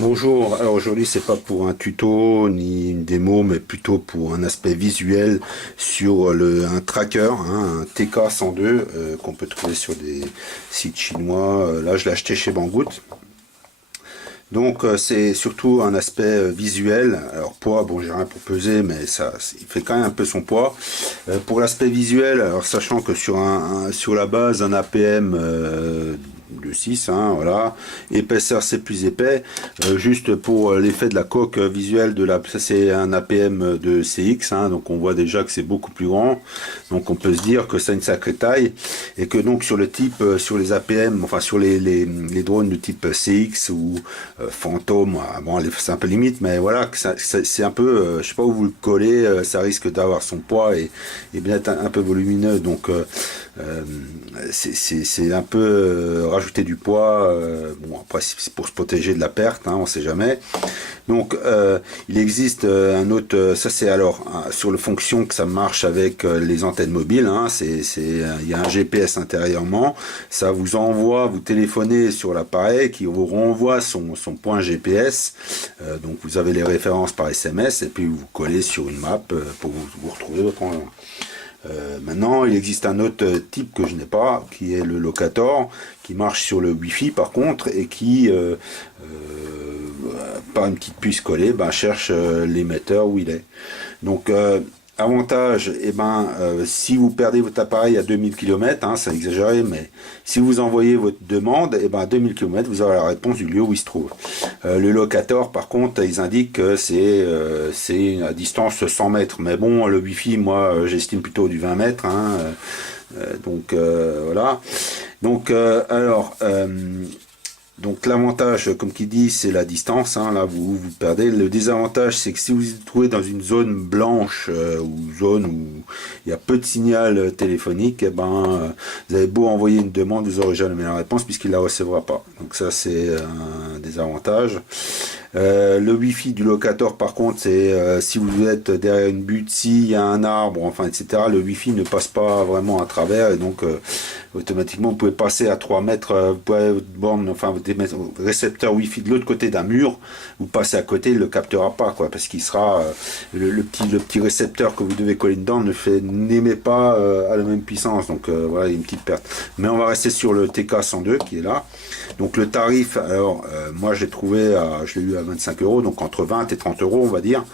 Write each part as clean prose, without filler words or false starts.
Bonjour, alors aujourd'hui c'est pas pour un tuto ni une démo mais plutôt pour un aspect visuel sur un tracker, hein, un TK102 qu'on peut trouver sur des sites chinois. Là je l'ai acheté chez Banggood. Donc c'est surtout un aspect visuel. Alors poids, bon j'ai rien pour peser mais ça il fait quand même un peu son poids. Pour l'aspect visuel, alors sachant que sur la base un APM de 6, hein, voilà, épaisseur c'est plus épais, juste pour l'effet de la coque visuelle de la, ça c'est un APM de CX, hein, donc on voit déjà que c'est beaucoup plus grand, donc on peut se dire que ça a une sacrée taille et que donc sur le type, sur les APM, enfin sur les drones de type CX ou Phantom, bon c'est un peu limite, mais voilà, c'est un peu, je sais pas où vous le collez, ça risque d'avoir son poids et bien être un peu volumineux, donc c'est un peu rajouter du poids. Bon après c'est pour se protéger de la perte, hein, on sait jamais. Donc il existe un autre, ça c'est alors sur le fonction que ça marche avec les antennes mobiles, hein, il y a un GPS intérieurement, ça vous envoie, vous téléphonez sur l'appareil qui vous renvoie son point GPS, donc vous avez les références par SMS et puis vous collez sur une map pour vous retrouver votre endroit. Maintenant, il existe un autre type que je n'ai pas, qui est le locator, qui marche sur le Wi-Fi par contre, et qui, par une petite puce collée, cherche l'émetteur où il est. Donc, avantage, si vous perdez votre appareil à 2000 km, hein, c'est exagéré, mais si vous envoyez votre demande, à 2000 km, vous aurez la réponse du lieu où il se trouve. Le locator, par contre, ils indiquent que c'est à distance 100 mètres. Mais bon, le Wi-Fi, moi, j'estime plutôt du 20 mètres. Hein, donc, voilà. Donc, donc l'avantage, comme qui dit, c'est la distance, hein, là vous perdez. Le désavantage, c'est que si vous vous trouvez dans une zone blanche ou zone où il y a peu de signal téléphonique, vous avez beau envoyer une demande, vous n'aurez jamais la réponse puisqu'il ne la recevra pas. Donc ça c'est un désavantage. Le Wi-Fi du locator par contre, c'est si vous êtes derrière une butte, s'il y a un arbre, enfin etc., le Wi-Fi ne passe pas vraiment à travers et donc automatiquement vous pouvez passer à 3 mètres, vous pouvez votre borne, enfin votre récepteur Wi-Fi de l'autre côté d'un mur, vous passez à côté, il ne le captera pas quoi, parce qu'il sera le petit récepteur que vous devez coller dedans n'émet pas à la même puissance, donc voilà, il y a une petite perte. Mais on va rester sur le TK102 qui est là. Donc le tarif, alors moi je l'ai eu à 25 euros, donc entre 20 et 30 euros on va dire.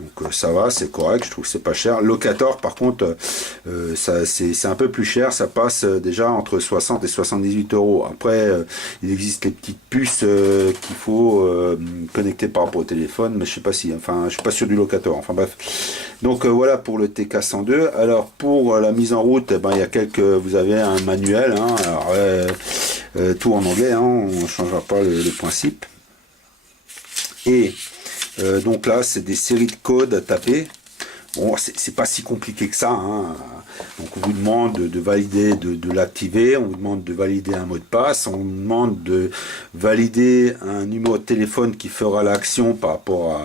Donc ça va, c'est correct, je trouve que c'est pas cher. Locator par contre, c'est un peu plus cher, ça passe déjà entre 60 et 78 euros. Après, il existe les petites puces qu'il faut connecter par rapport au téléphone, mais je sais pas si, enfin je suis pas sûr du Locator, enfin bref. Donc voilà pour le TK102. Alors pour la mise en route, il y a vous avez un manuel, hein, alors, tout en anglais, hein, on ne changera pas le principe. Et donc là, c'est des séries de codes à taper. Bon, c'est pas si compliqué que ça, hein. Donc on vous demande de valider, de l'activer, on vous demande de valider un mot de passe, on vous demande de valider un numéro de téléphone qui fera l'action par rapport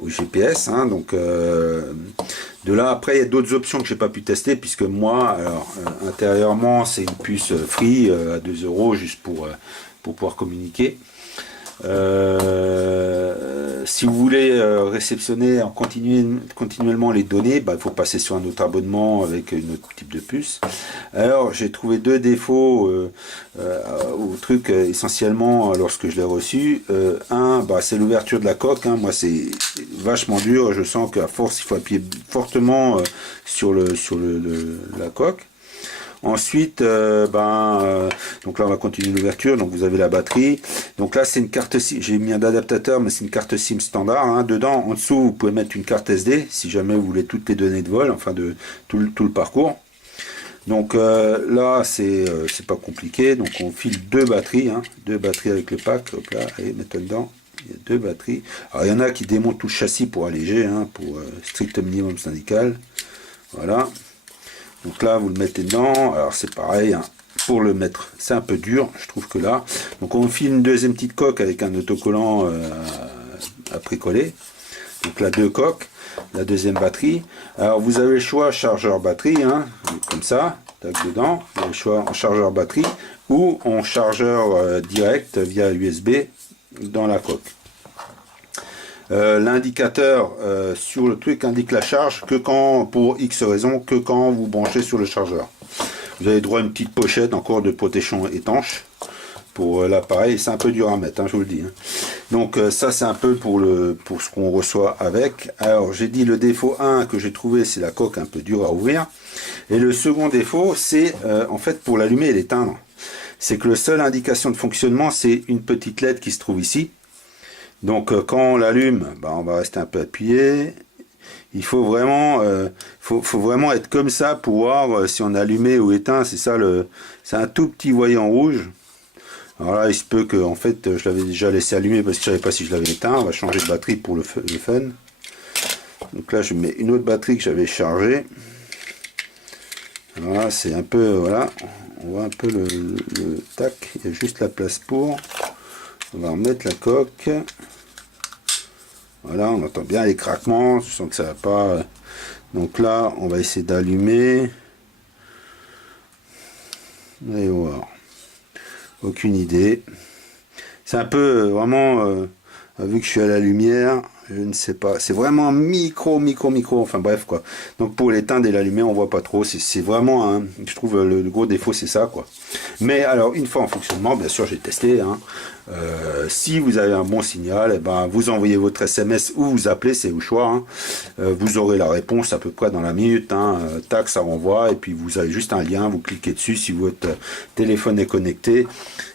au GPS, hein. Donc de là après il y a d'autres options que j'ai pas pu tester puisque moi alors intérieurement c'est une puce free à 2 euros juste pour pouvoir communiquer. Si vous voulez réceptionner continuellement les données, il faut passer sur un autre abonnement avec un autre type de puce. Alors j'ai trouvé deux défauts au truc essentiellement lorsque je l'ai reçu. C'est l'ouverture de la coque, hein. Moi c'est vachement dur, je sens qu'à force il faut appuyer fortement sur la coque. Ensuite, donc là on va continuer l'ouverture, donc vous avez la batterie. Donc là c'est une carte SIM, j'ai mis un adaptateur mais c'est une carte SIM standard, hein. Dedans, en dessous, vous pouvez mettre une carte SD si jamais vous voulez toutes les données de vol, enfin de tout le parcours. Donc là c'est pas compliqué, donc on file deux batteries, hein, deux batteries avec le pack, hop là, allez, mettez dedans. Il y a deux batteries. Alors il y en a qui démontent tout le châssis pour alléger, hein, pour strict minimum syndical. Voilà. Donc là, vous le mettez dedans. Alors c'est pareil, hein, pour le mettre, c'est un peu dur, je trouve que là. Donc on file une deuxième petite coque avec un autocollant à précoller. Donc là, deux coques, la deuxième batterie. Alors vous avez le choix chargeur batterie, hein, comme ça. tac, dedans. Vous avez le choix en chargeur batterie ou en chargeur direct via USB dans la coque. L'indicateur sur le truc indique la charge que quand, pour X raison, que quand vous branchez sur le chargeur. Vous avez droit à une petite pochette encore de protection étanche pour l'appareil. C'est un peu dur à mettre, hein, je vous le dis. Hein. Donc ça c'est un peu pour ce qu'on reçoit avec. Alors j'ai dit le défaut 1 que j'ai trouvé, c'est la coque un peu dure à ouvrir. Et le second défaut, c'est en fait pour l'allumer et l'éteindre. C'est que la seule indication de fonctionnement, c'est une petite LED qui se trouve ici. Donc quand on l'allume, bah, on va rester un peu appuyé. Il faut vraiment, faut vraiment être comme ça pour voir si on a allumé ou éteint. C'est ça c'est un tout petit voyant rouge. Alors là, il se peut que en fait, je l'avais déjà laissé allumer parce que je ne savais pas si je l'avais éteint. On va changer de batterie pour le fun. Donc là, je mets une autre batterie que j'avais chargée. Voilà, c'est un peu, voilà, on voit un peu le tac. Il y a juste la place pour. On va remettre la coque. Voilà, on entend bien les craquements. Je sens que ça va pas. Donc là, on va essayer d'allumer. Et voir. Aucune idée. C'est un peu vraiment, vu que je suis à la lumière, je ne sais pas. C'est vraiment micro. Enfin bref quoi. Donc pour l'éteindre et l'allumer, on voit pas trop. C'est vraiment, hein, je trouve le gros défaut, c'est ça quoi. Mais alors une fois en fonctionnement, bien sûr, j'ai testé. Hein. Si vous avez un bon signal, eh ben, vous envoyez votre SMS ou vous appelez, c'est au choix. Hein. Vous aurez la réponse à peu près dans la minute. Hein. Tac, ça renvoie et puis vous avez juste un lien, vous cliquez dessus. Si votre téléphone est connecté,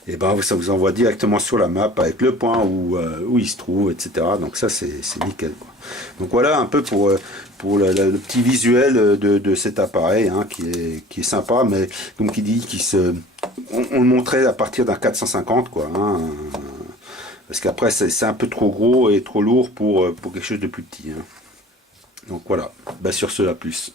et ben, ça vous envoie directement sur la map avec le point où il se trouve, etc. Donc ça, c'est nickel. Quoi. Donc voilà un peu pour le petit visuel de cet appareil hein, qui est sympa, mais comme qui dit, on le montrait à partir d'un 450 quoi. Hein, parce qu'après c'est un peu trop gros et trop lourd pour quelque chose de plus petit. Hein. Donc voilà, bah, sur ce, à plus.